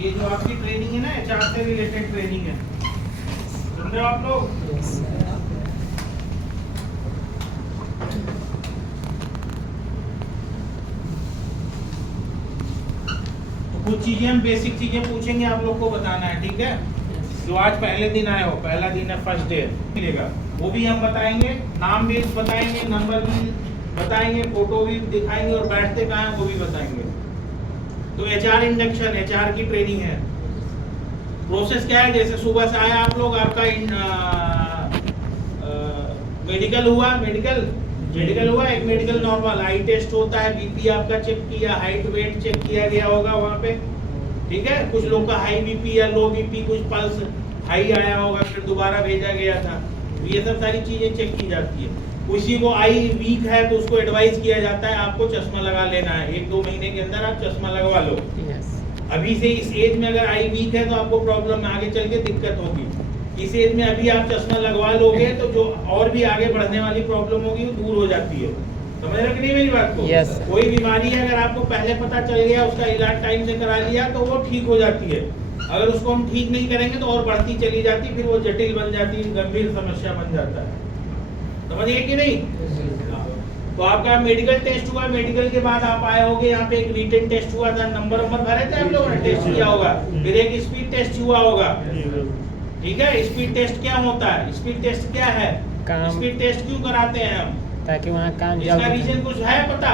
ये जो आपकी ट्रेनिंग है ना, एचआर से रिलेटेड ट्रेनिंग है, सुन रहे हो आप लोग? तो कुछ चीजें हम बेसिक चीजें पूछेंगे, आप लोग को बताना है, ठीक है? जो आज पहले दिन आए हो, पहला दिन है, फर्स्ट डे मिलेगा, वो भी हम बताएंगे, नाम भी बताएंगे, नंबर भी बताएंगे, फोटो भी दिखाएंगे और बैठते कहाँ हैं वो भी बताएंगे। तो एचआर इंडक्शन, एचआर की ट्रेनिंग है। प्रोसेस क्या है, जैसे सुबह से आया आप लोग, आपका मेडिकल हुआ, मेडिकल हुआ, एक मेडिकल नॉर्मल, आई टेस्ट होता है, बीपी आपका चेक किया, हाइट वेट चेक किया गया होगा वहाँ पे, ठीक है? कुछ लोग का हाई बीपी या लो बीपी, कुछ पल्स हाई आया होगा, फिर दोबारा भेजा गया था, तो ये सब सारी चीजें चेक की जाती है। किसी को आई वीक है तो उसको एडवाइस किया जाता है आपको चश्मा लगा लेना है, 1-2 महीने के अंदर आप चश्मा लगवा लो। अभी से इस एज में अगर आई वीक है तो आपको प्रॉब्लम आगे चल के दिक्कत होगी। इस एज में अभी आप चश्मा लगवा लोगे तो जो और भी आगे बढ़ने वाली प्रॉब्लम होगी वो दूर हो जाती है। समझ रहे कि नहीं मेरी बात को? yes. कोई बीमारी है अगर आपको पहले पता चल गया, उसका इलाज टाइम से करा लिया तो वो ठीक हो जाती है। अगर उसको हम ठीक नहीं करेंगे तो और बढ़ती चली जाती, फिर वो जटिल बन जाती, गंभीर समस्या बन जाता है। समझिए कि नहीं? तो आपका मेडिकल टेस्ट हुआ, मेडिकल के बाद आप आए होगे यहाँ पे, एक रिटन टेस्ट हुआ था, नंबर भरे थे आप लोगों ने, टेस्ट किया होगा, फिर एक स्पीड टेस्ट हुआ होगा, ठीक है? स्पीड टेस्ट क्या होता है? स्पीड टेस्ट क्या है? स्पीड टेस्ट क्यों कराते हैं हम? ताकि वहाँ काम इसका रीजन कुछ है पता?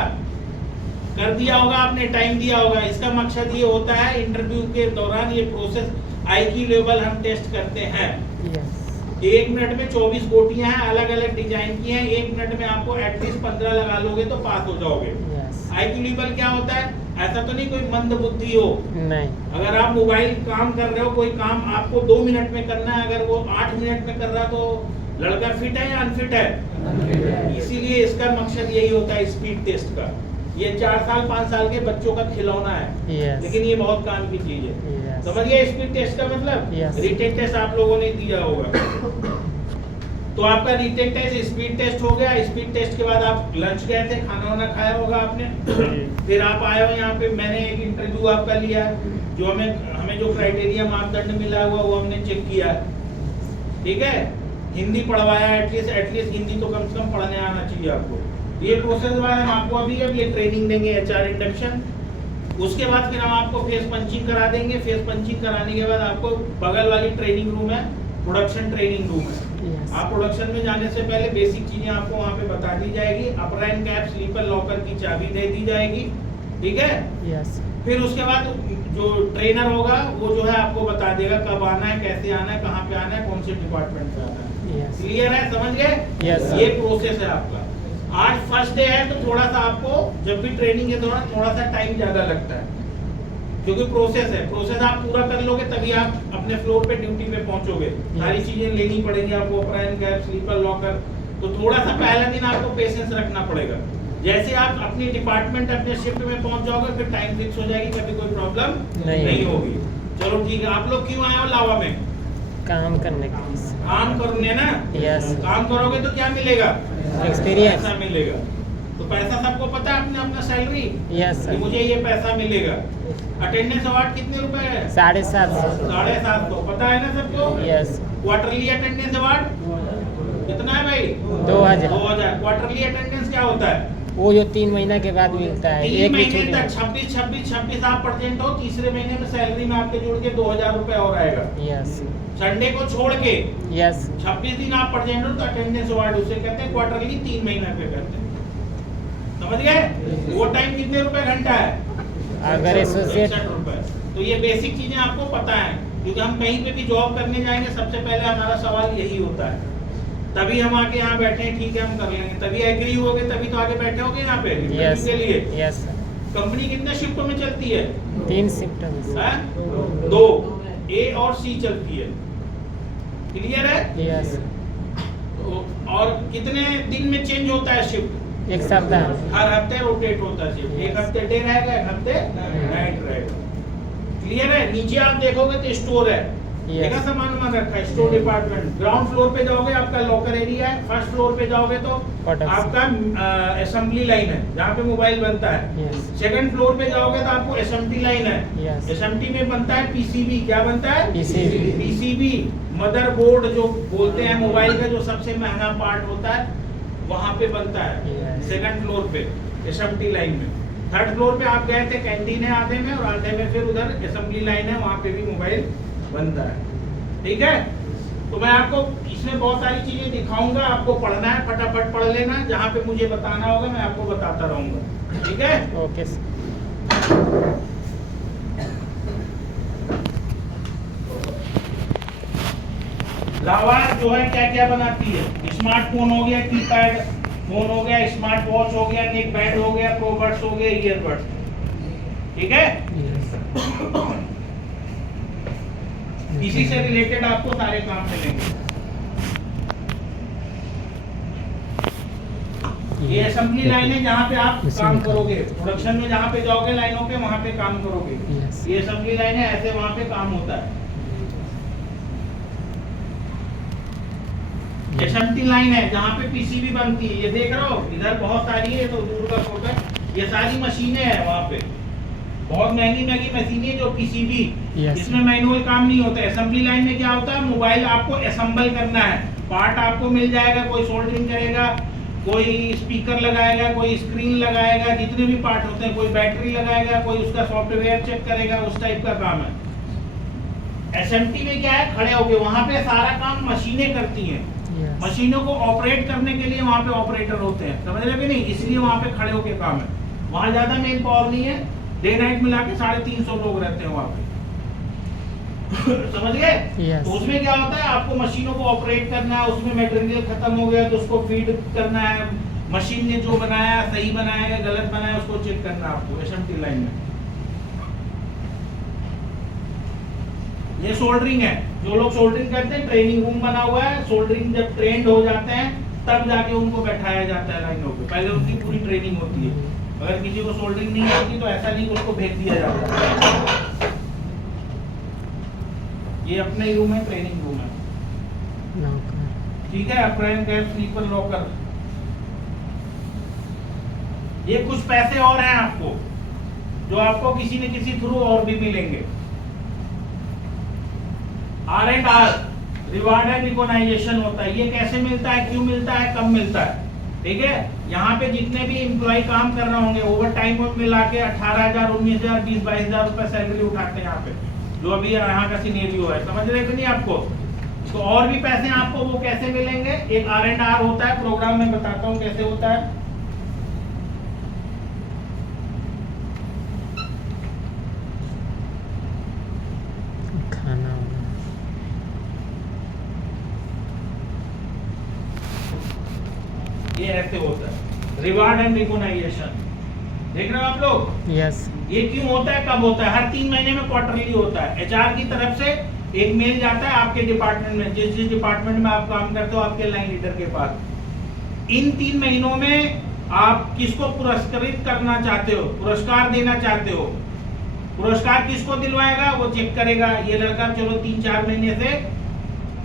कर दिया होगा आपने, टाइम दिया होगा। इसका मकसद ये होता है, इंटरव्यू के दौरान ये प्रोसेस आईक्यू लेवल हम टेस्ट करते हैं। 1 मिनट में 24 गोटियां हैं, अलग अलग डिजाइन की हैं, 1 मिनट में आपको एटलीस्ट 15 लगा लोगे तो पास हो जाओगे। आईक्यू लेवल क्या होता है? ऐसा तो नहीं कोई मंद बुद्धि हो, नहीं। अगर आप मोबाइल काम कर रहे हो, कोई काम आपको 2 मिनट में करना है, अगर वो 8 मिनट में कर रहा तो लड़का फिट है या अनफिट है? इसीलिए इसका मकसद यही होता है स्पीड टेस्ट का। ये 4 साल 5 साल के बच्चों का खिलौना है, लेकिन ये बहुत काम की चीज है। समझ गए स्पीड टेस्ट का मतलब? रिटेन टेस्ट आप लोगों ने दिया होगा। तो आपका रिटेन टेस्ट, स्पीड टेस्ट हो गया। स्पीड टेस्ट के बाद आप लंच गए थे, खाना वाना खाया होगा आपने, फिर आप आए हो यहाँ पे, मैंने एक इंटरव्यू आपका लिया, जो हमें जो क्राइटेरिया मापदंड मिला हुआ वो हमने चेक किया, ठीक है? हिंदी पढ़वाया, एटलीस्ट हिंदी तो कम से कम पढ़ने आना चाहिए आपको। ये प्रोसेस बाद हम आपको अभी ये ट्रेनिंग देंगे, एचआर इंडक्शन। उसके बाद फिर हम आपको फेस पंचिंग करा देंगे। फेस पंचिंग कराने के बाद आपको बगल वाली ट्रेनिंग रूम है, प्रोडक्शन ट्रेनिंग रूम है। आप प्रोडक्शन में जाने से पहले बेसिक चीजें आपको वहाँ पे बता दी जाएगी। अपर एंड कैप, स्लीपर लॉकर की चाबी दे दी जाएगी, ठीक है? फिर उसके बाद जो ट्रेनर होगा वो जो है आपको बता देगा कब आना है, कैसे आना है, कहाँ पे आना है, कौन से डिपार्टमेंट पे आना है। क्लियर है? समझ गए? ये प्रोसेस है आपका। आज फर्स्ट डे है तो थोड़ा सा आपको जब भी ट्रेनिंग के दौरान थोड़ा सा टाइम ज्यादा लगता है, क्योंकि प्रोसेस है। प्रोसेस आप पूरा कर लोगे तभी आप अपने फ्लोर पे ड्यूटी पे पहुंचोगे। सारी चीजें लेनी पड़ेंगी आपको, अपर एंड कैप, स्लीपर लॉकर। तो थोड़ा सा पहला दिन आपको पेशेंस रखना पड़ेगा। जैसे आप अपनी डिपार्टमेंट, अपने शिफ्ट में पहुंच जाओगे, फिर टाइम फिक्स हो जाएगी, कभी कोई प्रॉब्लम नहीं होगी। चलो ठीक है। आप लोग क्यों आए हो लावा में? काम करने के लिए। काम करने ना? काम करोगे तो क्या मिलेगा? एक्सपीरियंस। पैसा मिलेगा। तो पैसा सबको पता है, अपना अपना सैलरी। सर। मुझे ये पैसा मिलेगा। अटेंडेंस अवार्ड कितने रुपए है? 750। 750 पता है ना सबको? क्वार्टरली अटेंडेंस अवार्ड कितना है भाई? 2000। क्वार्टरली अटेंडेंस क्या होता है? वो जो 3 महीना के बाद मिलता है। 3 महीने तक 26 आप परसेंट हो, तीसरे महीने में सैलरी में आपके जुड़ के 2000 रुपए और आएगा। संडे को छोड़ के 26 दिन आप परसेंट हो तो अटेंडेंस अवार्ड उसे कहते हैं। क्वार्टरली 3 महीने पे करते हैं। समझ गए? वो टाइम कितने रुपए घंटा है? अगर 160 रुपए। तो ये बेसिक चीजें आपको पता है, क्योंकि हम कहीं पे भी जॉब करने जाएंगे सबसे पहले हमारा सवाल यही होता है। तभी हम आके यहाँ बैठे हैं, ठीक है हम कर लेंगे, तभी एग्री होगे, तभी तो आगे बैठे होगे यहाँ पे के लिए। कंपनी कितने शिफ्ट में चलती है? 3 शिफ्ट। 2 ए और सी चलती है। क्लियर है? और कितने दिन में चेंज होता है शिफ्ट? 1 सप्ताह। हर हफ्ते रोटेट होता है शिफ्ट। एक हफ्ते डे रहेगा, एक हफ्ते नाइट रहेगा। क्लियर है? नीचे आप देखोगे तो स्टोर है, देखा सामान वामान रखा है, स्टोर डिपार्टमेंट। ग्राउंड फ्लोर पे जाओगे आपका लॉकर एरिया है, फर्स्ट फ्लोर पे जाओगे तो आपका असेंबली लाइन है जहाँ पे मोबाइल बनता है। सेकंड फ्लोर पे जाओगे तो आपको एसएमटी लाइन है। एसएमटी में बनता है पीसीबी। क्या बनता है? पीसीबी मदरबोर्ड जो बोलते हैं मोबाइल का, जो सबसे महंगा पार्ट होता है वहाँ पे बनता है सेकंड फ्लोर पे एसएमटी लाइन में। थर्ड फ्लोर पे आप गए थे, कैंटीन है आधे में, और आधे में फिर उधर असेंबली लाइन है, वहाँ पे भी मोबाइल बनता है। ठीक है, तो मैं आपको इसमें बहुत सारी चीजें दिखाऊंगा, आपको पढ़ना है, फटाफट पढ़ लेना, जहाँ पे मुझे बताना होगा मैं आपको बताता रहूंगा। ठीक है, ओके। लावार जो है क्या क्या बनाती है? स्मार्टफोन हो गया, कीपैड फोन हो गया, स्मार्ट वॉच हो गया, नेक बैंड हो गया, प्रोबड्स हो गया, ईयरबड्स। ठीक है, इसी से रिलेटेड आपको सारे काम मिलेंगे। ये असेंबली लाइन है जहाँ पे आप काम करोगे, प्रोडक्शन में जहाँ पे जाओगे लाइनों पे, वहाँ पे काम करोगे। ये असेंबली लाइन है, ऐसे वहाँ पे काम होता है। एसएमटी लाइन है जहाँ पे पीसीबी बनती है। ये देख रहे हो, इधर बहुत सारी है, तो दूर का फोटो है। ये सारी मशीनें हैं वहाँ पे, बहुत महंगी महंगी मशीनें जो पीसीबी, इसमें मैनुअल काम नहीं होता है। असेंबली लाइन में क्या होता है, मोबाइल आपको असेंबल करना है, पार्ट आपको मिल जाएगा, कोई सोल्डरिंग करेगा, कोई स्पीकर लगाएगा, कोई स्क्रीन लगाएगा, जितने भी पार्ट होते हैं, कोई बैटरी लगाएगा, कोई उसका सॉफ्टवेयर चेक करेगा, उस टाइप का काम है। एसएमटी में क्या है, खड़े होके वहाँ पे सारा काम मशीनें करती हैं। मशीनों को ऑपरेट करने के लिए वहाँ पे ऑपरेटर होते हैं, समझ रहे कि नहीं, इसलिए वहाँ पे खड़े होके काम है। वहाँ ज्यादा मेन पावर नहीं है, डे नाइट मिला के 350 लोग रहते हैं वहाँ पे। समझ गए? तो उसमें क्या होता है, आपको मशीनों को ऑपरेट करना है, उसमें मटेरियल खत्म हो गया तो उसको फीड करना है, मशीन ने जो बनाया सही बनाया है गलत बनाया उसको चेक करना है आपको एसएमटी लाइन में। ये सोल्डरिंग है, जो लोग सोल्डरिंग करते हैं, ट्रेनिंग रूम बना हुआ है। सोल्डरिंग जब ट्रेंड हो जाते हैं तब जाके उनको बैठाया जाता है लाइनों पे, पहले उनकी पूरी ट्रेनिंग होती है। अगर किसी को सोल्डरिंग नहीं आती तो ऐसा नहीं, उसको भेज दिया जाता है। ये अपने ही रूम है, ट्रेनिंग रूम है। ठीक है, अप्रैन कैप स्लीपर लॉकर। ये कुछ पैसे और हैं आपको, जो आपको किसी न किसी थ्रू और भी मिलेंगे। R&R रिवार्ड एंड रिकॉग्नाइजेशन होता है। ये कैसे मिलता है, क्यों मिलता है, कब मिलता है? ठीक है, यहाँ पे जितने भी एम्प्लॉय काम कर रहे होंगे ओवर टाइम में मिला के 18,000, 19,000, 20-22,000 रुपए सैलरी उठाते हैं यहाँ पे, जो अभी यहाँ का सिनेरियो है। समझ रहे कि नहीं आपको? तो और भी पैसे आपको वो कैसे मिलेंगे? एक R&R होता है, प्रोग्राम में बताता हूँ कैसे होता है। ये ऐसे होता है, रिवार्ड एंड रिकॉग्नाइजेशन। देख रहे हो आप लोग? यस। ये क्यों होता है, कब होता है? हर 3 महीने में क्वार्टरली होता है। एचआर की तरफ से एक मेल जाता है आपके डिपार्टमेंट में, जिस डिपार्टमेंट में आप काम करते हो, आपके लाइन लीडर के पास। इन 3 महीनों में आप किसको पुरस्कृत करना चाहते हो, पुरस्कार देना चाहते हो? पुरस्कार किसको दिलवाएगा? वो चेक करेगा, ये लड़का चलो 3-4 महीने से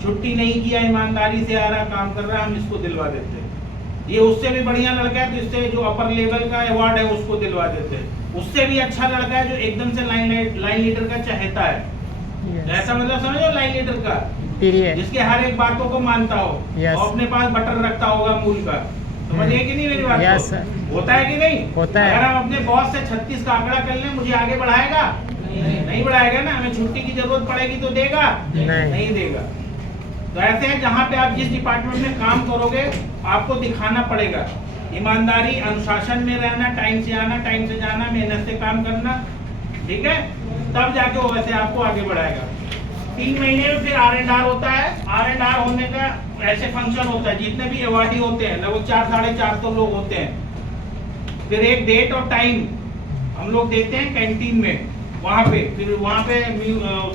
छुट्टी नहीं किया, ईमानदारी से आ रहा, काम कर रहा है, हम इसको दिलवा देते हैं। ये उससे भी बढ़िया लड़का है तो इससे जो अपर लेवल का अवार्ड है उसको दिलवा देते हैं। उससे भी अच्छा लड़का है जो एकदम से लाइन लीडर का चाहता है। ऐसा मतलब समझो, लाइन लीडर का, जिसके हर एक बातों को मानता हो और अपने पास बटर रखता होगा मूल का। समझिए कि नहीं मेरी बात? होता है कि नहीं? होता है। अगर हम अपने बॉस से 36 का आंकड़ा कर लें, मुझे आगे बढ़ाएगा? नहीं बढ़ाएगा ना। हमें छुट्टी की जरूरत पड़ेगी तो देगा? नहीं देगा। तो ऐसे है, जहाँ पे आप जिस डिपार्टमेंट में काम करोगे आपको दिखाना पड़ेगा ईमानदारी, अनुशासन में रहना, टाइम से आना, टाइम से जाना, मेहनत से काम करना। ठीक है, तब जाके वो वैसे आपको आगे बढ़ाएगा। 3 महीने में फिर R&R होता है। R&R होने का ऐसे फंक्शन होता है, जितने भी अवार्डी होते हैं लगभग 400-450 लोग होते हैं। फिर एक डेट और टाइम हम लोग देते हैं कैंटीन में, वहाँ पे फिर वहाँ पे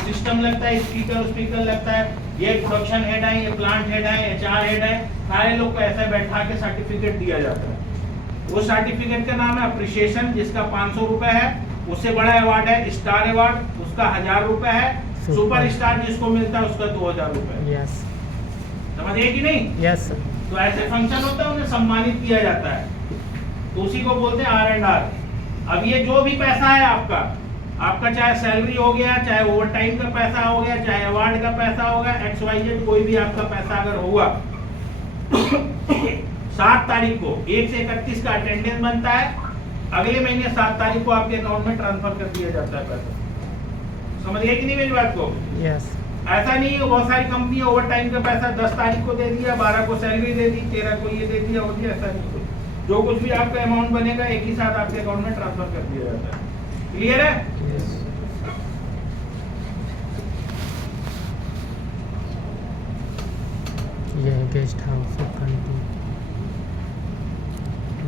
सिस्टम लगता है, स्पीकर लगता है। ये प्रोडक्शन हेड है, ये प्लांट हेड है, HR हेड है, सारे लोग को ऐसे बैठा के सर्टिफिकेट दिया जाता है। वो सर्टिफिकेट का नाम है अप्रिशिएशन, जिसका 500 रुपए है। उससे बड़ा अवार्ड है स्टार अवार्ड, उसका 1000 रुपए है। सुपर स्टार जिसको मिलता है उसका 2000 रुपए। यस समझे कि नहीं? यस तो ऐसे फंक्शन होता है, उन्हें सम्मानित किया जाता है, तो उसी को बोलते हैं R&R। अब ये जो भी पैसा है आपका चाहे सैलरी हो गया, चाहे ओवर टाइम का पैसा हो गया, चाहे अवार्ड का पैसा होगा, XYZ कोई भी आपका पैसा अगर होगा 7 तारीख को 1 से 31 का अटेंडेंस बनता है, अगले महीने 7 तारीख को आपके अकाउंट में ट्रांसफर कर दिया जाता है पैसा। समझ गए कि नहीं मेरी बात को? यस ऐसा नहीं है, बहुत सारी कंपनी ओवर टाइम का पैसा 10 तारीख को दे दिया, 12 को सैलरी दे दी, 13 को ये दे दिया और ये, ऐसा नहीं। जो कुछ भी आपका अमाउंट बनेगा एक ही साथ आपके अकाउंट में ट्रांसफर कर दिया जाता है। क्लियर है? ये गेस्ट हाउस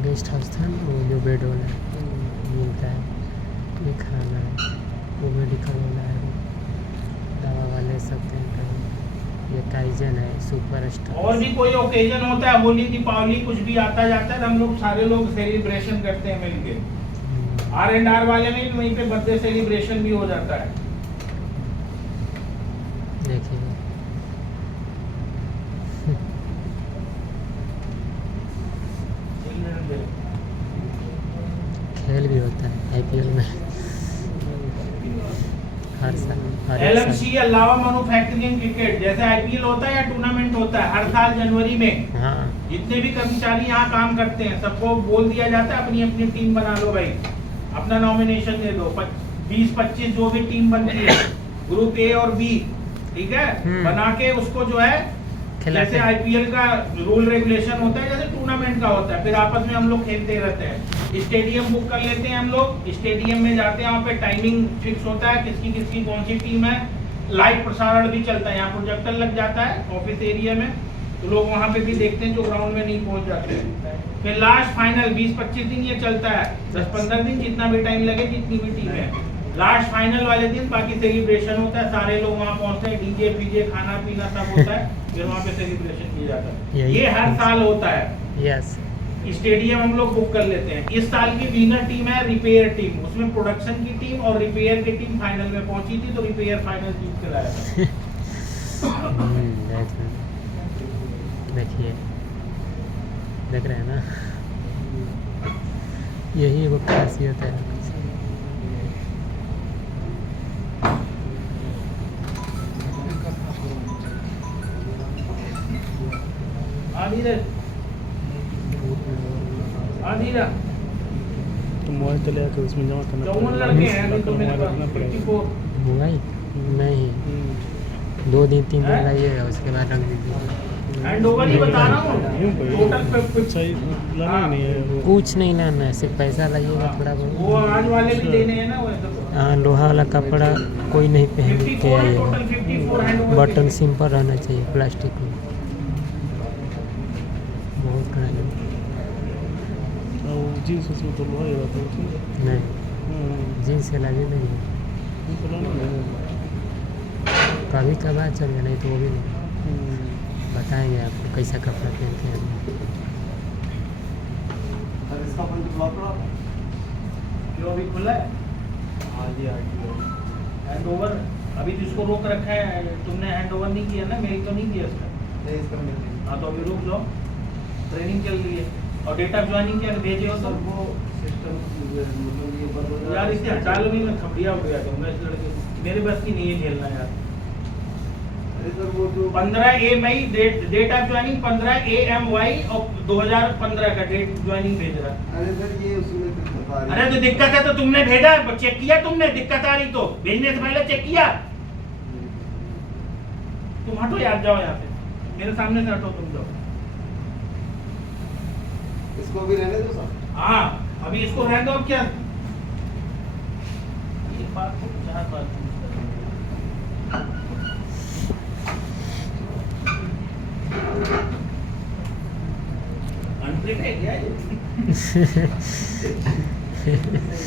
गेस्ट हाउस था ना, वो जो बेड वाला मिलता है, ये खाना है, वो मेडिकल वाला है, दवा वाले सब हैं, ये काइजन है, सुपर स्टार। और भी कोई ओकेजन होता है, होली दीपावली कुछ भी आता जाता है, हम लोग सारे लोग सेलिब्रेशन करते हैं मिलके। R&R वाले में वहीं पे बर्थडे सेलिब्रेशन भी हो जाता है। देखिए खेल भी होता है IPL में हर साल। LMC अलावा मैन्युफैक्चरिंग क्रिकेट, जैसे IPL होता है या टूर्नामेंट होता है हर साल जनवरी में, हाँ जितने भी कर्मचारी यहाँ काम करते हैं सबको बोल दिया जाता है अपनी अपनी टीम बना लो भाई, अपना नॉमिनेशन दे दो। 20-25 जो भी टीम बनती है, ग्रुप A और B, ठीक है, बना के उसको जो है जैसे IPL का रूल रेगुलेशन होता है, जैसे टूर्नामेंट का होता है, फिर आपस में हम लोग खेलते रहते हैं। स्टेडियम बुक कर लेते हैं हम लोग, स्टेडियम में जाते हैं, वहाँ पे टाइमिंग फिक्स होता है किसकी किसकी कौन सी टीम है, लाइव प्रसारण भी चलता है, यहाँ प्रोजेक्टर लग जाता है ऑफिस एरिया में, तो लोग वहाँ पे भी देखते हैं जो ग्राउंड में नहीं पहुँच जाते हैं। फिर लास्ट फाइनल 20-25 दिन ये चलता है, 10-15 दिन जितना भी टाइम लगे, जितनी भी टीम है। लास्ट फाइनल वाले दिन बाकी सेलिब्रेशन होता है, सारे लोग वहाँ पहुँचते हैं, डीजे पीजे खाना पीना सब होता है, फिर वहाँ पे सेलिब्रेशन किया जाता है। ये हर साल होता है। यस स्टेडियम हम लोग बुक कर लेते हैं। इस साल की विनर टीम है रिपेयर टीम, उसमें प्रोडक्शन की टीम और रिपेयर की टीम फाइनल में पहुंची थी, तो रिपेयर फाइनल जीत के लाया था। देखिए देख रहे हैं ना, यही वो खासियत है। तो मोबाइल चले आके उसमें जमा करना 54 लड़के हैं अभी तो मेरे पास 54। मोबाइल नहीं, 2 दिन 3 दिन लाइएगा, उसके बाद रख दीजिए। हैंड ओवर ही बता रहा हूँ, टोटल सही लाना नहीं है, कुछ नहीं लाना है, सिर्फ पैसा लाइएगा थोड़ा बहुत। वो आज वाले भी देने हैं ना वो। हाँ, लोहा वाला कपड़ा कोई नहीं पहन के 54 आइएगा, total 54 hand over. Button simple रहना चाहिए, प्लास्टिक में बहुत कड़ा जीन्स उसमें तो लोहा ही रहता है नहीं, जीन्स से लगे नहीं है, कभी कभार चल नहीं तो वो भी नहीं। बताएंगे आपको कैसा कपड़ा पहनते हैं। जो अभी खुला है हैंड ओवर, अभी जिसको रोक रखा है, तुमने हैंड ओवर नहीं किया ना, मेरी तो नहीं किया इसका। हाँ तो अभी रुक जाओ, ट्रेनिंग चल रही है। और डेट ऑफ ज्वाइनिंग क्या भेजे हो सर? वो सिस्टम यार इसे हटा लो, नहीं मैं खपड़िया हो गया दूंगा इस लड़के, मेरे बस की नहीं है झेलना यार। 15 मई डेट ऑफ ज्वाइनिंग 15 AMY और 2015 का डेट ज्वाइनिंग भेज रहा। अरे सर ये उसमें अरे तो दिक्कत है तो तुमने भेजा, चेक किया तुमने, दिक्कत आ रही तो भेजने से पहले चेक किया। तुम हटो यार, जाओ यहाँ से, मेरे सामने से हटो तुम जाओ। इसको भी रहने दो सर। हाँ अभी इसको रहने दो। अब क्या ये बात तो 4 बात अनफिट है क्या ये?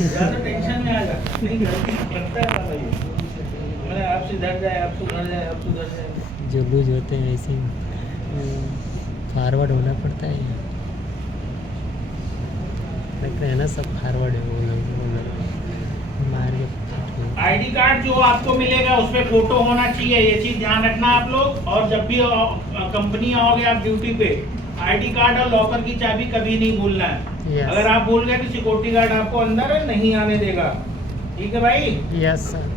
ज्यादा टेंशन में आ जा, नहीं गलती करता है बाबा ये, मैंने आपसे डर जाए, आपसे डर जाए, आपसे डर जाए। जो लूज होते हैं ऐसे फॉरवर्ड होना पड़ता है, लगता है ना सब फॉरवर्ड है, वो लोग मार के चाहिए। आईडी कार्ड जो आपको मिलेगा उस पे फोटो होना चाहिए, ये चीज ध्यान रखना आप लोग। और जब भी कंपनी आओगे आप ड्यूटी पे, आईडी कार्ड और लॉकर की चाबी कभी नहीं भूलना है। Yes. अगर आप भूल गए तो सिक्योरिटी गार्ड आपको अंदर नहीं आने देगा। ठीक है भाई? Yes sir.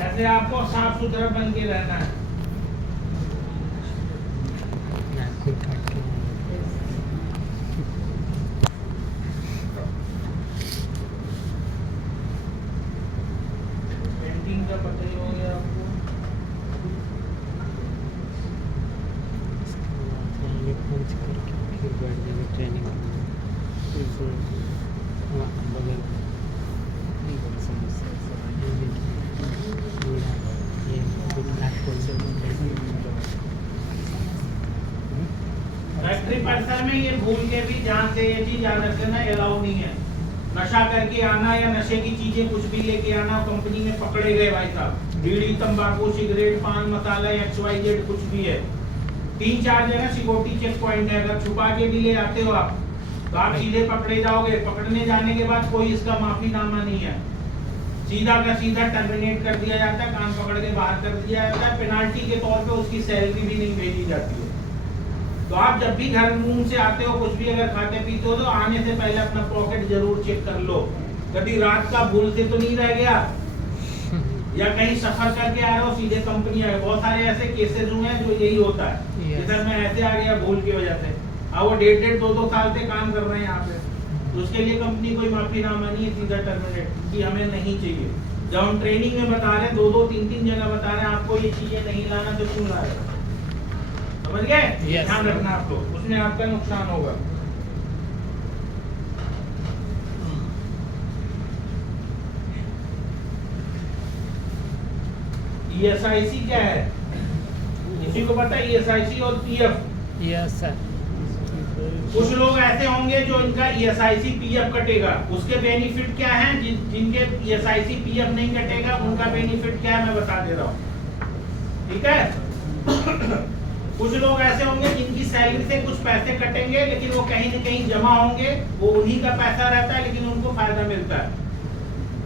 ऐसे आपको साफ सुथरा बन के रहना है। नाखून काट के पेंटिंग का पता ही हो गया आपको। ये पूछ करके फिर बैठ जाएंगे ट्रेनिंग बगल फैक्ट्री परिसर में ये भूल के भी ध्यान से ये चीज याद रख लेना, अलाउ नहीं है। नशा करके आना या नशे की चीजें कुछ भी लेके आना, कंपनी में पकड़े गए भाई साहब। बीड़ी, तंबाकू, सिगरेट, पान मसाला, XYZ कुछ भी है। 3-4 जगह सिक्योरिटी चेक पॉइंट है, अगर छुपा के भी ले आते हो आप तो आप सीधे पकड़े जाओगे। पकड़ने जाने के बाद कोई इसका माफीनामा नहीं है, सीधा का सीधा टर्मिनेट कर दिया जाता है, कान पकड़ के बाहर कर दिया जाता है। पेनाल्टी के तौर पे उसकी सैलरी भी नहीं भेजी जाती है। तो आप जब भी घर रूम से आते हो, कुछ भी अगर खाते पीते हो, तो आने से पहले अपना पॉकेट जरूर चेक कर लो, कभी रात का भूल से तो नहीं रह गया, या कहीं सफर करके आ रहे हो सीधे कंपनी आए। बहुत सारे ऐसे केसेस हुए हैं जो यही होता है कि सर मैं ऐसे आ गया भूल की वजह से। अब वो 1.5-2 साल से काम कर रहे हैं यहाँ पे, तो उसके लिए कंपनी कोई माफीनामा नहीं है, सीधा टर्मिनेट, क्योंकि हमें नहीं चाहिए। जब हम ट्रेनिंग में बता रहे हैं 2-3 जगह बता रहे हैं आपको ये चीजें नहीं लाना, तो क्यों ला रहे हैं? समझ गए? Yes. ध्यान रखना आप लोग, उसमें आपका नुकसान होगा। ESIC क्या है? किसी को पता है ESIC और PF? Yes sir. कुछ लोग ऐसे होंगे जो इनका ESIC PF कटेगा, उसके बेनिफिट क्या हैं? जिनके ESIC PF नहीं कटेगा उनका बेनिफिट क्या है मैं बता दे रहा हूँ। ठीक है? कुछ लोग ऐसे होंगे जिनकी सैलरी से कुछ पैसे कटेंगे, लेकिन वो कहीं न कहीं जमा होंगे, वो उन्हीं का पैसा रहता है, लेकिन उनको फायदा मिलता है।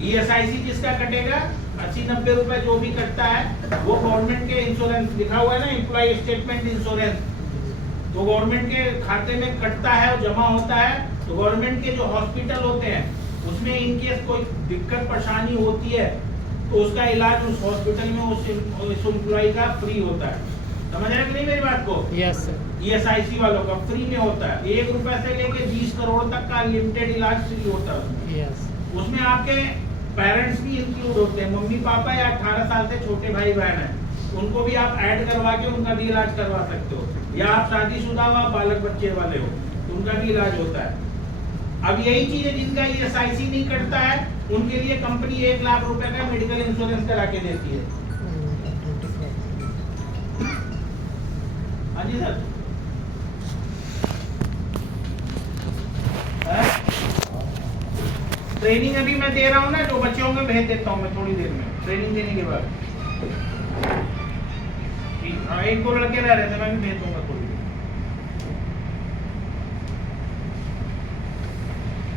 ESIC जिसका कटेगा 80-90 रुपए जो भी कटता है वो गवर्नमेंट के इंश्योरेंस लिखा हुआ है ना, एम्प्लॉय स्टेटमेंट इंश्योरेंस, तो गवर्नमेंट के खाते में कटता है और जमा होता है। तो गवर्नमेंट के जो हॉस्पिटल होते हैं उसमें इनकेस कोई दिक्कत परेशानी होती है तो उसका इलाज उस हॉस्पिटल में उस एम्प्लॉय का फ्री होता है। समझ रहे कि नहीं मेरी बात को? Yes sir. ESIC वालों का फ्री में होता है, 1 रुपए से लेके 20 करोड़ तक का अनलिमिटेड इलाज फ्री होता है। यस। उसमें आपके पेरेंट्स भी इंक्लूड होते हैं, मम्मी पापा या 18 साल से छोटे भाई बहन हैं, उनको भी आप ऐड करवा के उनका भी इलाज करवा सकते हो। या आप शादीशुदा हो, आप बालक बच्चे वाले हो, तो उनका भी इलाज होता है। अब यही चीज है जिनका ESIC नहीं कटता है उनके लिए कंपनी 1 लाख रुपए का मेडिकल इंश्योरेंस करा के देती है। हाँ जी सर। ट्रेनिंग अभी मैं दे रहा हूँ ना, जो बच्चे होंगे भेज देता हूँ मैं थोड़ी देर में, ट्रेनिंग देने के बाद। हाँ 1-2 लड़के रह रहे थे, मैं भी भेज दूंगा थोड़ी देर।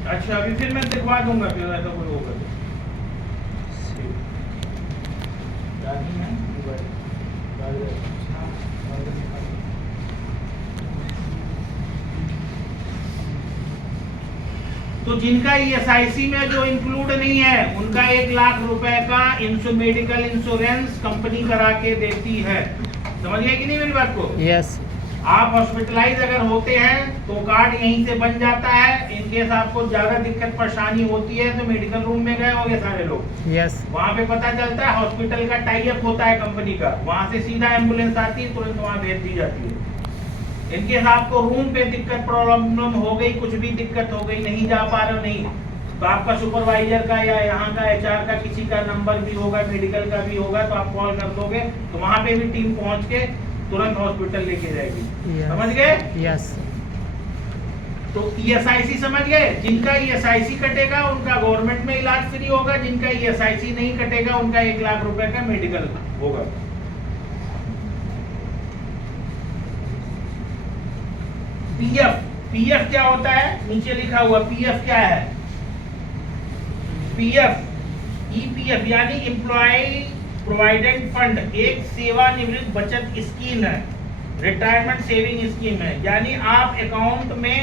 अच्छा अभी फिर मैं दिखवा दूंगा, फिर ऐसा कोई होगा तो। तो जिनका ESIC में जो इंक्लूड नहीं है उनका 1 लाख रुपए का मेडिकल इंश्योरेंस कंपनी करा के देती है। समझ गए कि नहीं मेरी बात को? यस। आप हॉस्पिटलाइज अगर होते हैं तो कार्ड यहीं से बन जाता है। इनकेस आपको ज्यादा दिक्कत परेशानी होती है तो मेडिकल रूम में गए होंगे सारे लोग, यस। वहाँ पे पता चलता है हॉस्पिटल का टाई अप होता है कंपनी का, वहाँ से सीधा एम्बुलेंस आती है, तुरंत वहाँ भेज दी जाती है। इनकेस आपको रूम पे दिक्कत प्रॉब्लम हो गई, कुछ भी दिक्कत हो गई, नहीं जा पा रहे हो नहीं, तो आपका सुपरवाइजर का या यहाँ का HR का किसी का नंबर भी होगा, मेडिकल का भी होगा, तो आप कॉल कर दोगे तो वहाँ पे भी टीम पहुँच के तुरंत हॉस्पिटल लेके जाएगी। Yes. समझ गए? यस। तो ESIC समझ गए, जिनका ESIC कटेगा उनका गवर्नमेंट में इलाज फ्री होगा, जिनका ESIC नहीं कटेगा उनका 1 लाख रुपए का मेडिकल होगा। पीएफ क्या होता है, नीचे लिखा हुआ पीएफ क्या है। पीएफ ईपीएफ यानी एम्प्लॉय प्रोविडेंट फंड एक सेवानिवृत्त बचत स्कीम है, रिटायरमेंट सेविंग स्कीम है। यानी आप अकाउंट में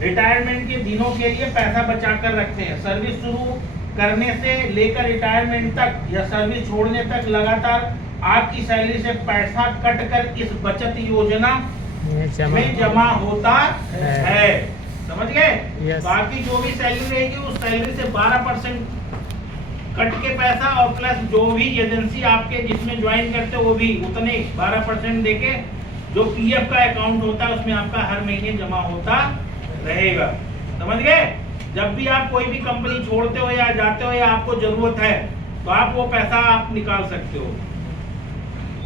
रिटायरमेंट के दिनों के लिए पैसा बचा कर रखते हैं। सर्विस शुरू करने से लेकर रिटायरमेंट तक या सर्विस छोड़ने तक लगातार आपकी सैलरी से पैसा कट कर इस बचत योजना में जमा होता है। समझ गए? बाकी जो भी सैलरी रहेगी उस सैलरी से 12% कट के पैसा और प्लस जो भी एजेंसी आपके जिसमें ज्वाइन करते हो वो भी उतने 12% देके जो पीएफ का अकाउंट होता है उसमें आपका हर महीने जमा होता रहेगा। समझ गए? जब भी आप कोई भी कंपनी छोड़ते हो या जाते हो या आपको जरूरत है तो आप वो पैसा आप निकाल सकते हो।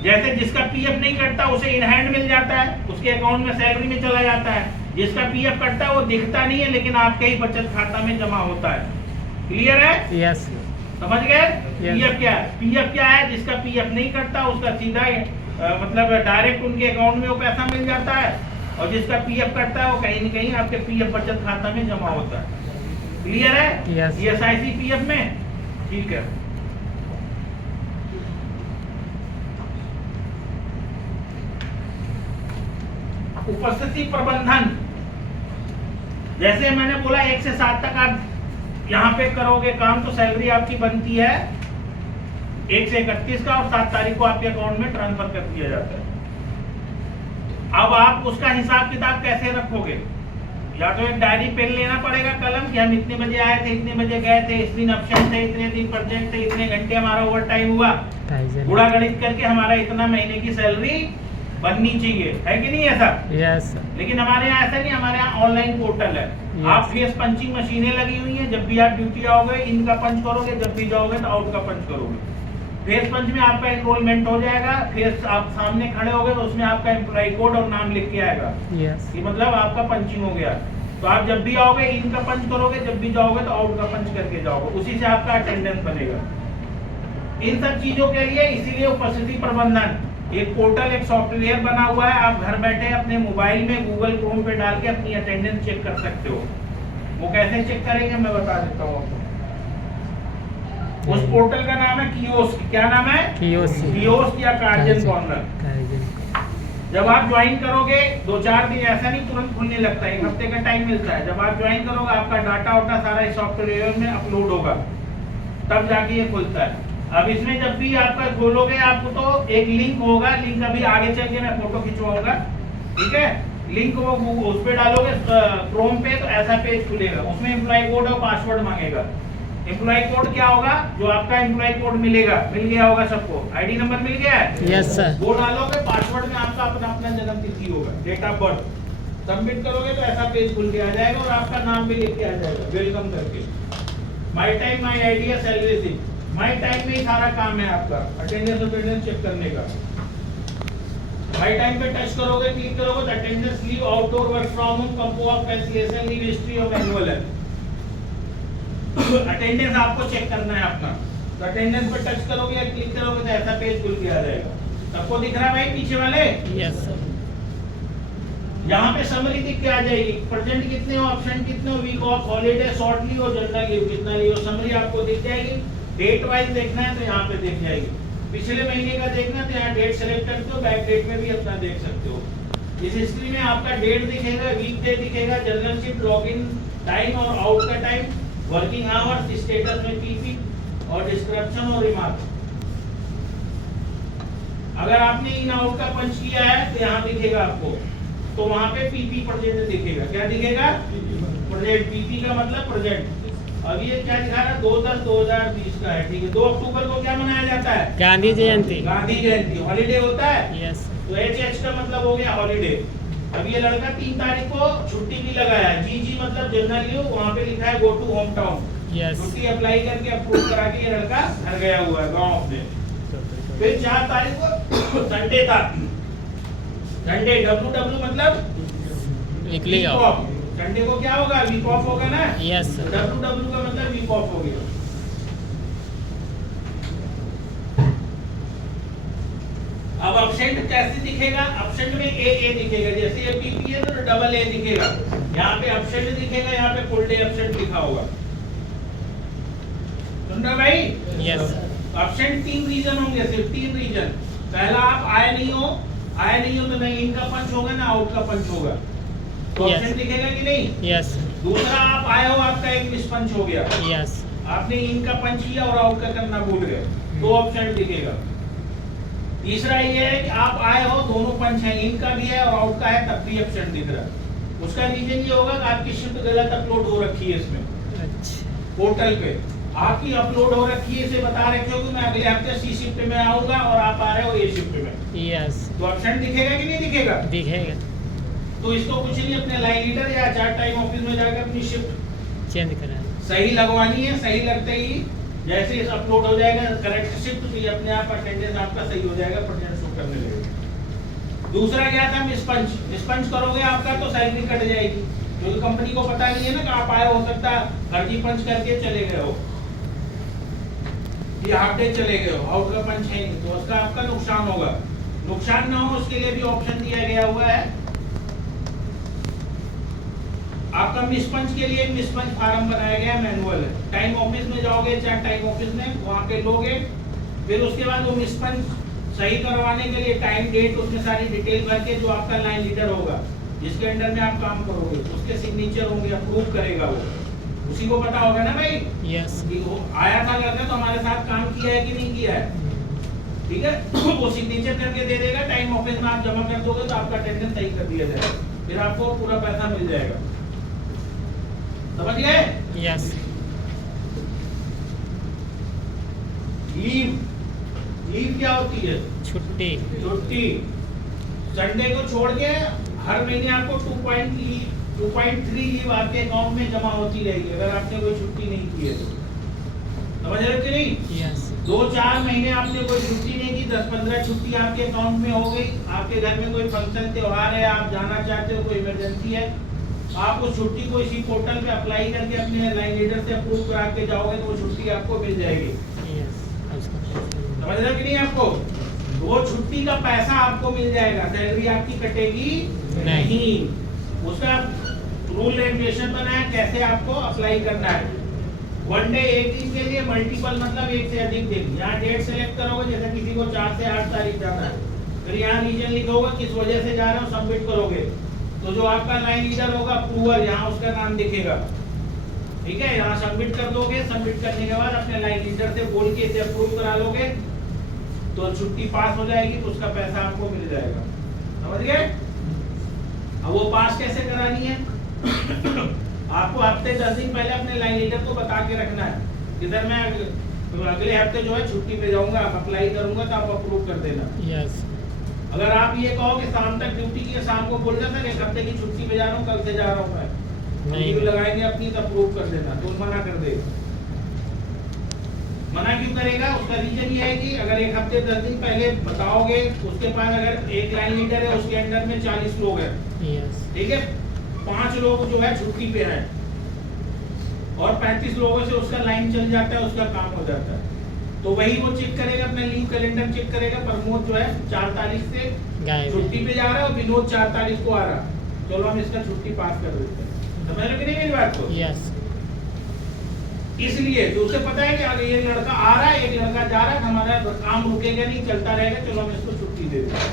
जैसे जिसका पीएफ नहीं कटता उसे इन हैंड मिल जाता है, उसके अकाउंट में सैलरी में चला जाता है। जिसका पीएफ कटता है वो दिखता नहीं है लेकिन आपके ही बचत खाता में जमा होता है। क्लियर है? यस। समझ गए? पीएफ क्या है? पीएफ क्या है? जिसका पीएफ नहीं कटता उसका सीधा मतलब डायरेक्ट उनके अकाउंट में वो पैसा मिल जाता है, और जिसका पीएफ कटता है वो कहीं न कहीं आपके पीएफ बचत खाता में जमा होता है। क्लियर है? Yes. ESIC पीएफ में ठीक है। उपस्थिति प्रबंधन, जैसे मैंने बोला 1 से 7 तक आप यहाँ पे करोगे काम तो सैलरी आपकी बनती है 1 से 31 का, और 7 तारीख को आपके अकाउंट में ट्रांसफर कर दिया जाता है। अब आप उसका हिसाब किताब कैसे रखोगे? या तो एक डायरी पेन लेना पड़ेगा, कलम, कि हम इतने बजे आए थे, इतने बजे गए थे, इस दिन अब्सेंट थे, इतने दिन प्रेजेंट थे, इतने घंटे हमारा ओवर टाइम हुआ, गुणा गणित करके हमारा इतना महीने की सैलरी बननी चाहिए, है कि नहीं ऐसा? यस। लेकिन हमारे यहाँ ऐसा नहीं, हमारे यहाँ ऑनलाइन पोर्टल है। आप फेस पंचिंग मशीनें लगी हुई हैं, जब भी आप ड्यूटी आओगे इन का पंच करोगे, जब भी जाओगे तो आउट का पंच करोगे। फेस पंच में आपका एनरोलमेंट हो जाएगा, फेस आप सामने खड़े होगे तो उसमें आपका एम्प्लॉय कोड और नाम लिख के आएगा। यस। ये मतलब आपका पंचिंग हो गया। तो आप जब भी आओगे इन का पंच करोगे, जब भी जाओगे तो आउट का पंच करके जाओगे, उसी से आपका अटेंडेंस बनेगा। इन सब चीजों के लिए इसीलिए उपस्थिति प्रबंधन एक पोर्टल, एक सॉफ्टवेयर बना हुआ है। आप घर बैठे अपने मोबाइल में गूगल क्रोम पे डाल के अपनी अटेंडेंस चेक कर सकते हो। वो कैसे चेक करेंगे मैं बता देता हूँ आपको। उस पोर्टल का नाम है कियोस्क। क्या नाम है? कियोस्क या कार्जन कॉर्नर। जब आप ज्वाइन करोगे 2-4 दिन, ऐसा नहीं तुरंत खुलने लगता है, 1 हफ्ते का टाइम मिलता है। जब आप ज्वाइन करोगे आपका डाटा वाटा सारा इस सॉफ्टवेयर में अपलोड होगा, तब जाके ये खुलता है। अब इसमें जब भी आपका खोलोगे आपको तो एक लिंक होगा, लिंक अभी आगे चल के मैं फोटो खिंचवाऊंगा, ठीक है? लिंक वो उस पे डालोगे क्रोम पे तो ऐसा पेज खुलेगा, उसमें एम्प्लॉय कोड और पासवर्ड मांगेगा। एम्प्लॉय कोड क्या होगा? जो आपका एम्प्लॉय कोड मिलेगा, मिल गया होगा सबको, आईडी नंबर मिल गया है? Yes sir. वो डालोगे, पासवर्ड में आपका अपना जन्म तिथि होगा, डेट ऑफ बर्थ। सबमिट करोगे तो ऐसा पेज खुल के आ जाएगा और आपका नाम भी लिख के आ जाएगा वेलकम करके। My time my idea salary slip, my time में ही सारा काम है आपका अटेंडेंस अटेंडेंस चेक करने का। माई टाइम पे टच करोगे, क्लिक करोगे तो attendance, leave, outdoor work from home, कंपो of cancellation, leave history और मैनुअल है। अटेंडेंस आपको चेक करना है अपना, तो अटेंडेंस पे टच करोगे या क्लिक करोगे तो ऐसा पेज खुल के आ जाएगा। सबको दिख रहा है भाई पीछे वाले? Yes sir. यहाँ पे समरी दिख के आ जाएगी, प्रेजेंट कितने हो, एब्सेंट कितने हो, week off, holiday, short leave और जनरल लीव कितना लीव, समरी आपको दिख जाएगी। डेट वाइज देखना है तो यहाँ पे दिख जाएगी, पिछले महीने का देखना है तो यहाँ डेट सेलेक्ट करते हो, बैक डेट में भी अपना देख सकते हो। इस हिस्ट्री में आपका डेट दिखेगा, वीक डे दिखेगा, जनरल शिफ्ट, लॉगिन टाइम और आउट का टाइम, वर्किंग आवर्स, स्टेटस में पीपी और डिस्क्रिप्शन और रिमार्क। अगर आपने इन आउट का पंच किया है तो यहाँ दिखेगा आपको, तो वहां पे पीपी प्रेजेंट दिखेगा। क्या दिखेगा? प्रेजेंट। पीपी का मतलब प्रेजेंट। अब ये क्या दिखा रहा है? 2/10/2020 का है, ठीक है। 2 अक्टूबर को क्या मनाया जाता है? गांधी जयंती। गांधी जयंती। हॉलीडे होता है? यस। तो HH का मतलब हो गया हॉलीडे। अब ये लड़का 3 तारीख को छुट्टी भी लगाया है, GG मतलब जनरल लीव, वहाँ पे लिखा है go to home town. Yes. छुट्टी अप्लाई करके अप्रूव करा के ये लड़का घर गया हुआ है गाँव अपने। फिर 4 तारीख को संडे था, संडे, WW मतलब वीकली ऑफ। संडे को क्या होगा, वीक ऑफ होगा ना। Yes sir. WW का मतलब वीक ऑफ हो गया। अब एब्सेंट कैसे दिखेगा, एब्सेंट में ए दिखेगा, जैसे ये पीपी है तो डबल ए दिखेगा, यहाँ पे एब्सेंट दिखेगा, यहाँ पे फुल डे एब्सेंट लिखा होगा। सुन रहे भाई? यस। एब्सेंट 3 रीजन होंगे, सिर्फ 3 रीजन। पहला आप आए नहीं हो तो नहीं इनका पंच होगा ना आउट का पंच होगा, तो Yes. एब्सेंट दिखेगा कि नहीं। यस दूसरा आप आए हो, आपका एक मिस पंच हो गया, यस आपने इनका पंच किया और आउट का करना भूल गए, तो एब्सेंट दिखेगा। तीसरा ये है कि आप आए हो, दोनों पंच हैं, इनका भी है और आउट का है, तब भी एब्सेंट दिख रहा है। उसका रीजन ये होगा कि आपकी शिफ्ट गलत अपलोड हो रखी है इसमें अच्छा पोर्टल पे, आपकी अपलोड हो रखी है, इसे बता रखे हो कि मैं अगले हफ्ते सी शिफ्ट में आऊंगा और आप आ रहे हो ए शिफ्ट में, यस तो एब्सेंट दिखेगा कि नहीं दिखेगा। दिखेगा। तो इसको कुछ नहीं, अपने लाइन लीडर या चार्ट टाइम ऑफिस में जाकर अपनी शिफ्ट चेंज करा। सही लगवानी है। सही लगते ही जैसे इस अपलोड हो जाएगा करेक्ट शिफ्ट, तो ये अपने आप अटेंडेंस आपका सही हो जाएगा, प्रेजेंट शो करने लगेगा। दूसरा क्या था, मिस पंच करोगे आपका तो सैलरी कट जाएगी, क्योंकि कंपनी को पता नहीं है ना कि आप आए, हो सकता है फर्जी पंच करके चले गए हो, ये हाफ डे चले गए हो, आउट का पंच है नहीं, तो उसका आपका नुकसान होगा। नुकसान ना हो उसके लिए भी ऑप्शन दिया गया हुआ है। आपका मिस पंच के लिए एक मिस पंच फार्म बनाया गया है, मैनुअल है। टाइम ऑफिस में जाओगे, चाहे टाइम ऑफिस में वहाँ पे लोगे, फिर उसके बाद वो मिस पंच सही करवाने के लिए टाइम डेट उसमें सारी डिटेल भर के, जो आपका लाइन लीडर होगा जिसके अंडर में आप काम करोगे, उसके सिग्नेचर होंगे, अप्रूव करेगा वो, उसी को पता होगा ना भाई यस कि वो आया था करके, तो हमारे साथ काम किया है कि नहीं किया है, ठीक है। वो सिग्नेचर करके दे देगा, टाइम ऑफिस में आप जमा कर दोगे तो आपका अटेंडेंस सही कर दिया जाएगा, फिर आपको पूरा पैसा मिल जाएगा। समझ गए? यस लीव क्या होती है? छुट्टी। छुट्टी। संडे को छोड़ के हर महीने आपको 2.3 लीव आपके अकाउंट में जमा होती रहेगी, अगर आपने कोई छुट्टी नहीं की है तो। समझ रहे हो कि नहीं? यस 2-4 महीने आपने कोई छुट्टी नहीं की, 10-15 छुट्टी आपके अकाउंट में हो गई, आपके घर में कोई फंक्शन त्योहार है, आप जाना चाहते हो, कोई इमरजेंसी है, आप उस छुट्टी को इसी पोर्टल पे अप्लाई करके अपने लाइन लीडर से अप्रूव करा के जाओगे तो वो छुट्टी आपको मिल जाएगी। यस समझ रहे हो कि नहीं आपको? वो छुट्टी का पैसा आपको मिल जाएगा, सैलरी आपकी कटेगी नहीं। उसका रूल रेगुलेशन बना है कैसे आपको अप्लाई करना है। वन डे, एक दिन के लिए मल्टीपल मतलब एक से अधिक दिन। यहाँ डेट सेलेक्ट करोगे, जैसे किसी को 4 से 8 तारीख जाना है, फिर यहाँ रीजन लिखोगे किस वजह से जा रहे हो, सबमिट करोगे, तो जो आपका लाइन लीडर होगा अप्रूवर, यहाँ उसका नाम दिखेगा, ठीक है। यहाँ सबमिट कर दोगे, सबमिट करने के बाद अपने लाइन लीडर से बोल के इसे अप्रूव करा लोगे तो छुट्टी पास हो जाएगी, तो उसका पैसा आपको मिल जाएगा। समझ गए? अब वो पास कैसे करानी है? आपको हफ्ते 10 दिन पहले अपने लाइन लीडर को बता के रखना है कि सर मैं अगले हफ्ते जो है छुट्टी पे जाऊंगा, आप अप्लाई करूंगा तो आप अप्रूव कर देना। यस अगर आप ये कहो कि शाम तक ड्यूटी की, शाम को बोल देना एक हफ्ते की छुट्टी पे जा रहा हूँ, कल से जा रहा हूँ मैं, नहीं लगाएंगे अपनी तो अप्रूव कर देना, तो मना कर देगा। मना क्यों करेगा? उसका रीजन ये है कि अगर एक हफ्ते 10 दिन पहले बताओगे, उसके पास अगर एक लाइन लीडर है, उसके अंडर में 40 लोग हैं, यस ठीक है, 5 लोग जो है छुट्टी पे हैं और 35 लोगों से उसका लाइन चल जाता है, उसका काम हो जाता है, तो वही वो चेक करेगा, अपना लीव कैलेंडर चेक करेगा। प्रमोद जो है 4 तारीख से छुट्टी पे जा रहा है और विनोद 4 तारीख को आ रहा, चलो हम इसका छुट्टी पास कर देते हैं। समझ रहे कि नहीं मेरी बात को? यस इसलिए जो उसे पता है कि अगर ये लड़का आ रहा है, एक लड़का जा रहा है, हमारा काम रुकेगा नहीं, चलता रहेगा, चलो हम इसको छुट्टी दे देंगे,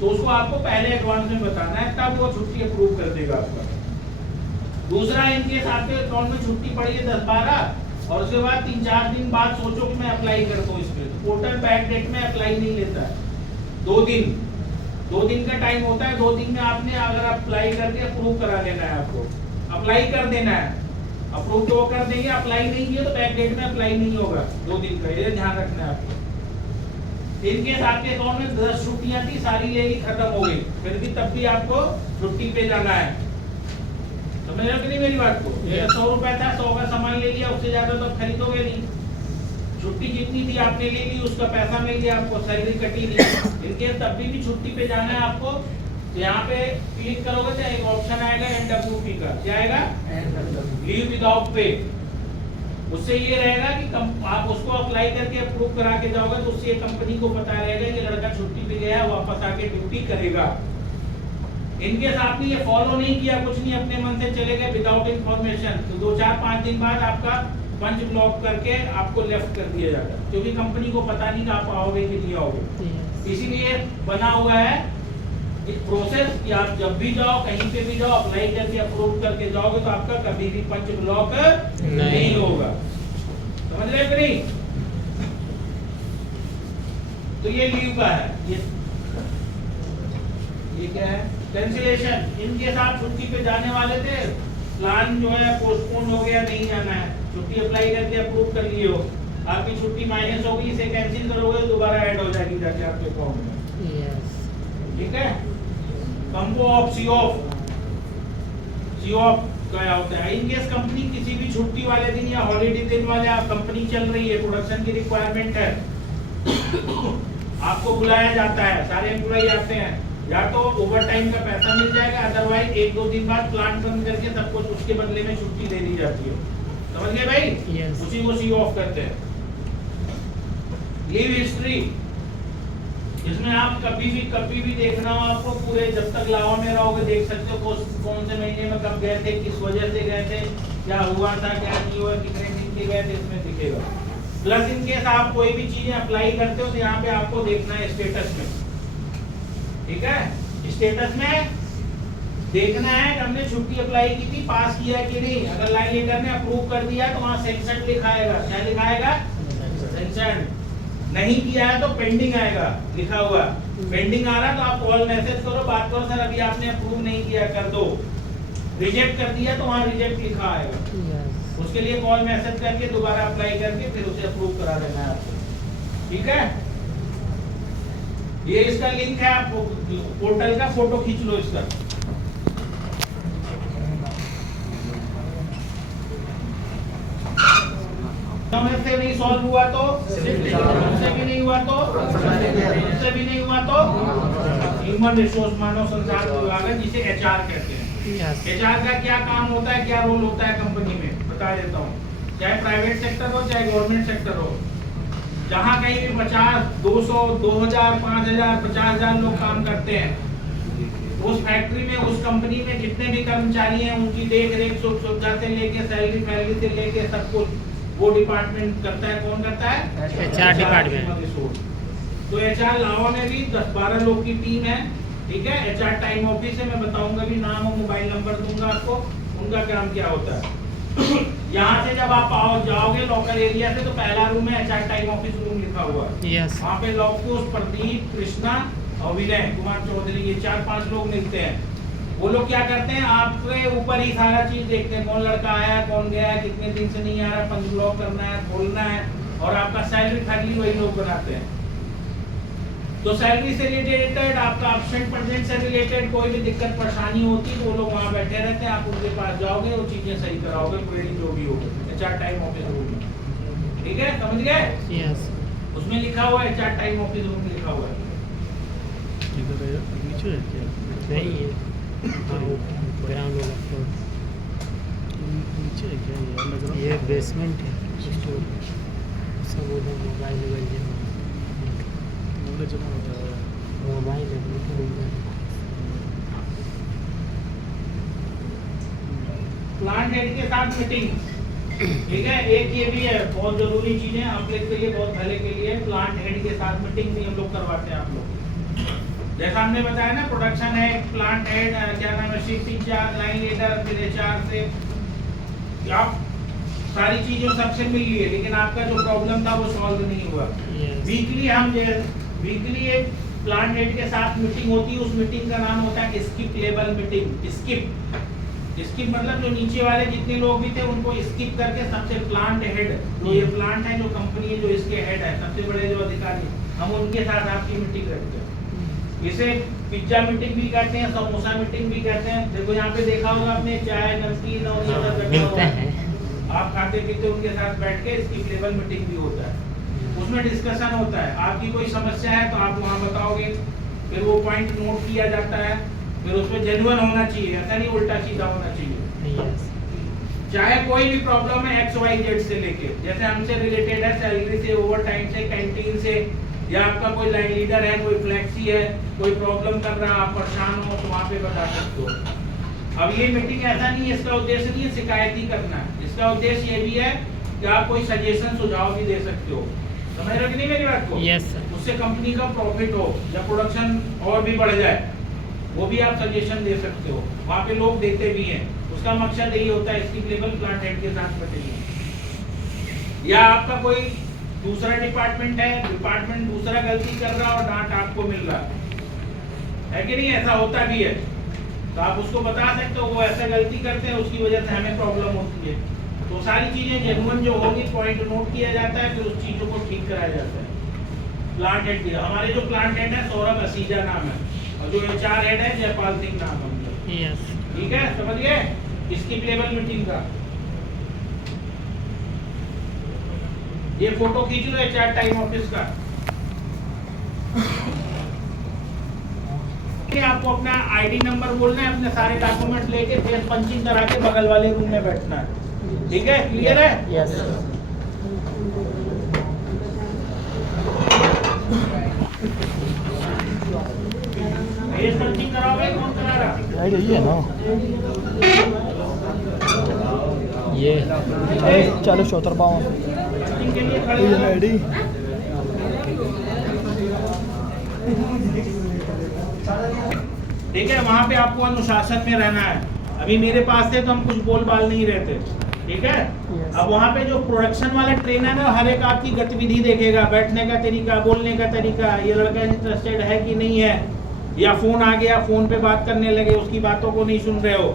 तो उसको आपको पहले एडवांस में बताना है, तब वो छुट्टी अप्रूव कर देगा आपका। दूसरा, इनकेस आपके अकाउंट में छुट्टी पड़ी है 10-12 और उसके बाद 3-4 दिन बाद सोचो कि मैं अप्लाई करता हूँ इसमें, तो पोर्टल बैक डेट में अप्लाई नहीं लेता है। 2 दिन का टाइम होता है, 2 दिन में आपने अगर अप्लाई करके अप्रूव करा लेना है, आपको अप्लाई कर देना है, अप्रूव तो कर देंगे, अप्लाई नहीं किया तो बैक डेट में अप्लाई नहीं होगा 2 दिन का, ये ध्यान रखना है आपको। इनकेस आपके अकाउंट में 10 छुट्टियां थी, सारी लेगी खत्म हो गई, फिर भी तब भी आपको छुट्टी पे जाना है। समझ रहे हो कि नहीं मेरी बात को? ये 100 रुपए था, 100 का सामान ले लिया, उससे ज्यादा तो खरीदोगे नहीं, छुट्टी जितनी थी आपने ले ली, उसका पैसा मिल गया आपको, सैलरी कटी नहीं। इनकेस तब भी छुट्टी पे जाना है आपको, तो यहाँ पे क्लिक करोगे तो एक ऑप्शन आएगा NWP का, क्या आएगा? Leave without pay. उससे ये रहेगा कि आप उसको अप्लाई करके अप्रूव करा के जाओगे तो उससे कंपनी को पता रहेगा कि लड़का छुट्टी पे गया, वापस आके ड्यूटी करेगा। इनकेस आपने ये फॉलो नहीं किया, कुछ नहीं, अपने मन से चले गए विदाउट इंफॉर्मेशन, तो 2-4-5 दिन बाद आपका पंच ब्लॉक करके आपको लेफ्ट कर दिया जाएगा, क्योंकि कंपनी को पता नहीं कि आप आओगे कि नहीं आओगे। इसीलिए बना हुआ है एक प्रोसेस कि आप जब भी जाओ, कहीं पे भी जाओ, अप्लाई करके अप्रूव करके जाओगे तो आपका कभी भी पंच ब्लॉक नहीं होगा। समझ रहे कि नहीं? तो ये लीव का है। ये क्या है? कैंसिलेशन। इनके साथ छुट्टी पे जाने वाले थे, प्लान जो है पोस्टपोन हो गया, नहीं जाना है, छुट्टी अप्लाई करके अप्रूव कर लिए हो, आपकी छुट्टी माइनस होगी, इसे कैंसिल करोगे तो दोबारा ऐड हो जाएगी जाके आपके अकाउंट में। ठीक है? कंपो ऑफ सी ऑफ क्या होता है? इनकेस कंपनी किसी भी छुट्टी वाले दिन या हॉलीडे दिन वाले आप कंपनी चल रही है, प्रोडक्शन की रिक्वायरमेंट है, आपको बुलाया जाता है, सारे एम्प्लॉय आते हैं, या तो ओवर टाइम का पैसा मिल जाएगा, अदरवाइज 1-2 दिन बाद प्लान बंद करके सब कुछ उसके बदले में छुट्टी दे दी जाती है। समझ गए भाई? Yes. उसी को सी ऑफ करते हैं। लीव हिस्ट्री, इसमें आप कभी भी देखना हो, आपको पूरे जब तक लावा में रहोगे देख सकते हो कौन से महीने में कब गए थे, किस वजह से गए थे, क्या हुआ था, क्या नहीं हुआ, कितने दिन के गए थे, इसमें दिखेगा। प्लस इन केस आप कोई भी चीजें अप्लाई करते हो तो यहाँ पे आपको देखना है स्टेटस में। ठीक है? स्टेटस में देखना है कि हमने छुट्टी अप्लाई की थी, पास किया कि नहीं। अगर लाइन लीडर ने अप्रूव कर दिया तो वहाँ सेंक्शन लिखाएगा। क्या लिखाएगा? सेंक्शन। नहीं किया है तो पेंडिंग आएगा लिखा हुआ। पेंडिंग आ रहा तो आप कॉल मैसेज करो, बात करो, सर अभी आपने अप्रूव नहीं किया, कर दो। रिजेक्ट कर दिया तो वहाँ रिजेक्ट लिखा आएगा। उसके लिए कॉल मैसेज करके दोबारा अप्लाई करके फिर उसे अप्रूव करा देना है आपको। ठीक है? ये इसका लिंक है, आप पोर्टल का फोटो खींच लो इसका। से नहीं सॉल्व हुआ तो, उससे भी नहीं हुआ तो, उससे भी नहीं हुआ तो ह्यूमन रिसोर्स मानव संसाधन विभाग है, जिसे HR कहते हैं। HR का क्या काम होता है, क्या रोल होता है कंपनी में, बता देता हूँ। चाहे प्राइवेट सेक्टर हो चाहे गवर्नमेंट सेक्टर हो, जहाँ कहीं भी 50, 200, 2000, 5000, 50,000 लोग काम करते हैं, उस फैक्ट्री में, उस कंपनी में जितने भी कर्मचारी हैं, उनकी देख रेख, सुख सुविधा से लेके सैलरी से लेके सब कुछ वो डिपार्टमेंट करता है। कौन करता है? HR department. तो HR लावा में भी 10-12 लोग की टीम है। ठीक है? HR टाइम ऑफिस है, मैं बताऊंगा भी, नाम और मोबाइल नंबर दूंगा आपको, उनका काम क्या होता है। यहाँ से जब आप जाओगे लोकल एरिया से तो पहला रूम है HR टाइम ऑफिस रूम लिखा हुआ है। Yes. वहाँ पे लॉकुश, प्रदीप, कृष्णा और विनय कुमार चौधरी, ये 4-5 लोग मिलते हैं। वो लोग क्या करते हैं, आपके ऊपर ही सारा चीज देखते हैं, कौन लड़का आया, कौन गया, कितने दिन से नहीं आ रहा, पंच ब्लॉक करना है, खोलना है, और आपका सैलरी खाली वही लोग बनाते हैं। तो सैलरी से रिलेटेड, आपका एब्सेंट परसेंट से रिलेटेड कोई भी दिक्कत परेशानी होती है तो वो लोग वहाँ बैठे रहते हैं, आप उनके पास जाओगे, वो चीजें सही कराओगे, क्वेरी जो भी होगी। HR टाइम ऑफिस रूम में, ठीक है? समझ गए? Yes. उसमें लिखा हुआ है HR टाइम ऑफिस रूम लिखा हुआ है। इधर है, नीचे है क्या? नहीं है, ग्राउंड वाला फ्लोर, नीचे है क्या? ये अंडरग्राउंड? ये बेसमेंट है, स्टोर सब उधर मोबाइल जमा जमा होता है। मोबाइल है। प्लांट हेड के साथ मीटिंग, ठीक है? एक ये भी है, बहुत जरूरी चीज है आप लोग के लिए, बहुत भले के लिए। प्लांट हेड के साथ मीटिंग भी हम लोग करवाते हैं आप लोग। जैसा हमने बताया ना, प्रोडक्शन है, प्लांट हेड, क्या नाम है, शिफ्ट इंचार्ज, लाइन लीडर, फिर HR से आप सारी चीजें सबसे मिल लिए, लेकिन आपका जो प्रॉब्लम था वो सॉल्व नहीं हुआ। वीकली एक प्लांट हेड के साथ मीटिंग होती है, उस मीटिंग का नाम होता है स्किप लेवल मीटिंग। स्किप मतलब जो नीचे वाले जितने लोग भी थे उनको स्किप करके सबसे प्लांट हेड, जो ये प्लांट है, जो कंपनी है, जो इसके हेड है, सबसे बड़े जो अधिकारी, हम उनके साथ आपकी मीटिंग रखते हैं। इसे पिज्जा मीटिंग भी कहते हैं, समोसा मीटिंग भी कहते हैं। देखो यहाँ पे देखा होगा आपने, चाय, नमकीन और ये सब रखा हुआ है, आप खाते पीते उनके साथ बैठ के स्किप लेवल मीटिंग भी होता है। उसमें डिस्कशन होता है, आपकी कोई समस्या है तो आप वहाँ बताओगे, फिर वो पॉइंट नोट किया जाता है, फिर उसमें जेन्युइन होना चाहिए, ऐसा नहीं उल्टा सीधा होना चाहिए। यस चाहे कोई भी प्रॉब्लम है XYZ से लेके, जैसे हमसे रिलेटेड है सैलरी से, ओवर टाइम से, कैंटीन से, या आपका कोई लाइन लीडर है, कोई फ्लेक्सी है, कोई प्रॉब्लम कर रहा है, आप परेशान हो तो वहाँ पे बता सकते हो। अब ये मीटिंग ऐसा नहीं है, इसका उद्देश्य नहीं है शिकायत ही करना, इसका उद्देश्य ये भी है कि आप कोई सजेशन सुझाव भी दे सकते हो। समझ रहे हो कि नहीं मेरी बात को? Yes sir. उससे कंपनी का प्रॉफिट हो या प्रोडक्शन और भी बढ़ जाए, वो भी आप सजेशन दे सकते हो। वहाँ पे लोग देते भी हैं, उसका मकसद यही होता है स्किप लेवल प्लांट हेड के साथ बैठेंगे। या आपका कोई दूसरा डिपार्टमेंट है, डिपार्टमेंट दूसरा गलती कर रहा और डांट आपको मिल रहा है कि नहीं, ऐसा होता भी है, तो आप उसको बता सकते हो वो ऐसा गलती करते हैं, उसकी वजह से हमें प्रॉब्लम होती है। तो सारी चीजें जेन्युइन जो होगी पॉइंट नोट किया जाता है, फिर उस चीजों को ठीक कराया जाता है। प्लांट हेड भी, हमारे जो प्लांट हेड है सौरभ असीजा नाम है, और जो HR हेड है जयपाल सिंह नाम है उनका। यस ठीक है, समझ गए स्किप लेवल मीटिंग का। ये फोटो खींच लो HR टाइम ऑफिस का। आपको अपना ID नंबर बोलना है, अपने सारे डॉक्यूमेंट लेके फेस पंचिंग करा के बगल वाले रूम में बैठना है। ठीक है, क्लियर है? यस फेस पंचिंग कराओगे, कौन करा रहा? आईडी ये है ना, ये 40 74 52 पंचिंग के लिए खड़े ये हो। आईडी ठीक है, वहाँ पे आपको अनुशासन में रहना है। अभी मेरे पास थे तो हम कुछ बोल बाल नहीं रहते, ठीक है। अब वहाँ पे जो प्रोडक्शन वाला ट्रेनर है हर एक आपकी गतिविधि देखेगा, बैठने का तरीका, बोलने का तरीका, ये लड़का इंटरेस्टेड है कि नहीं है, या फोन आ गया फोन पे बात करने लगे, उसकी बातों को नहीं सुन रहे हो,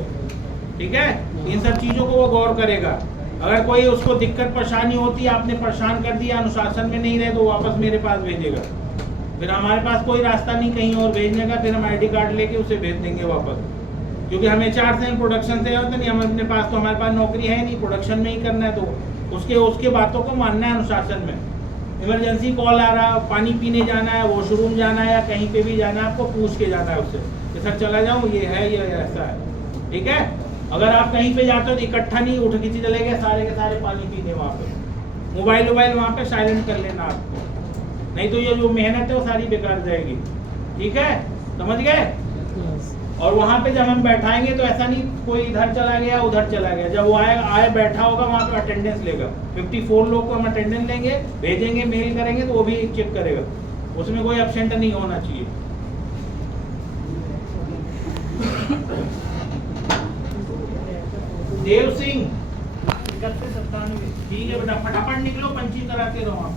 ठीक है। इन सब चीजों को वो गौर करेगा। अगर कोई उसको दिक्कत परेशानी होती है, आपने परेशान कर दिया, अनुशासन में नहीं रहे, तो वापस मेरे पास भेजेगा। फिर हमारे पास कोई रास्ता नहीं कहीं और भेजने का, फिर हम ID कार्ड लेके उसे भेज देंगे वापस, क्योंकि हम HR से प्रोडक्शन से होते नहीं, हम अपने पास तो हमारे पास नौकरी है नहीं, प्रोडक्शन में ही करना है, तो उसके बातों को मानना है अनुशासन में। इमरजेंसी कॉल आ रहा, पानी पीने जाना है, वॉशरूम जाना है, या कहीं पे भी जाना है, आपको पूछ के जाना है उससे कि सर चला जाऊँ, ये है ये ऐसा है, ठीक है। अगर आप कहीं पे जाते हो तो इकट्ठा नहीं उठ किसी चले गए सारे के सारे पानी पीने, वहाँ पे मोबाइल वहाँ पे साइलेंट कर लेना आपको, नहीं तो ये जो मेहनत है वो सारी बेकार जाएगी, ठीक है, समझ गए। और वहाँ पे जब हम बैठाएंगे तो ऐसा नहीं कोई इधर चला गया उधर चला गया, जब वो आए बैठा होगा वहाँ पे अटेंडेंस लेगा। 54 लोग को हम अटेंडेंस लेंगे, भेजेंगे, मेल करेंगे, तो वो भी चेक करेगा, उसमें कोई एब्सेंट नहीं होना चाहिए। देव सिंह 31 97, ठीक है बेटा, फटाफट निकलो, पंचिंग कराते रहो आप।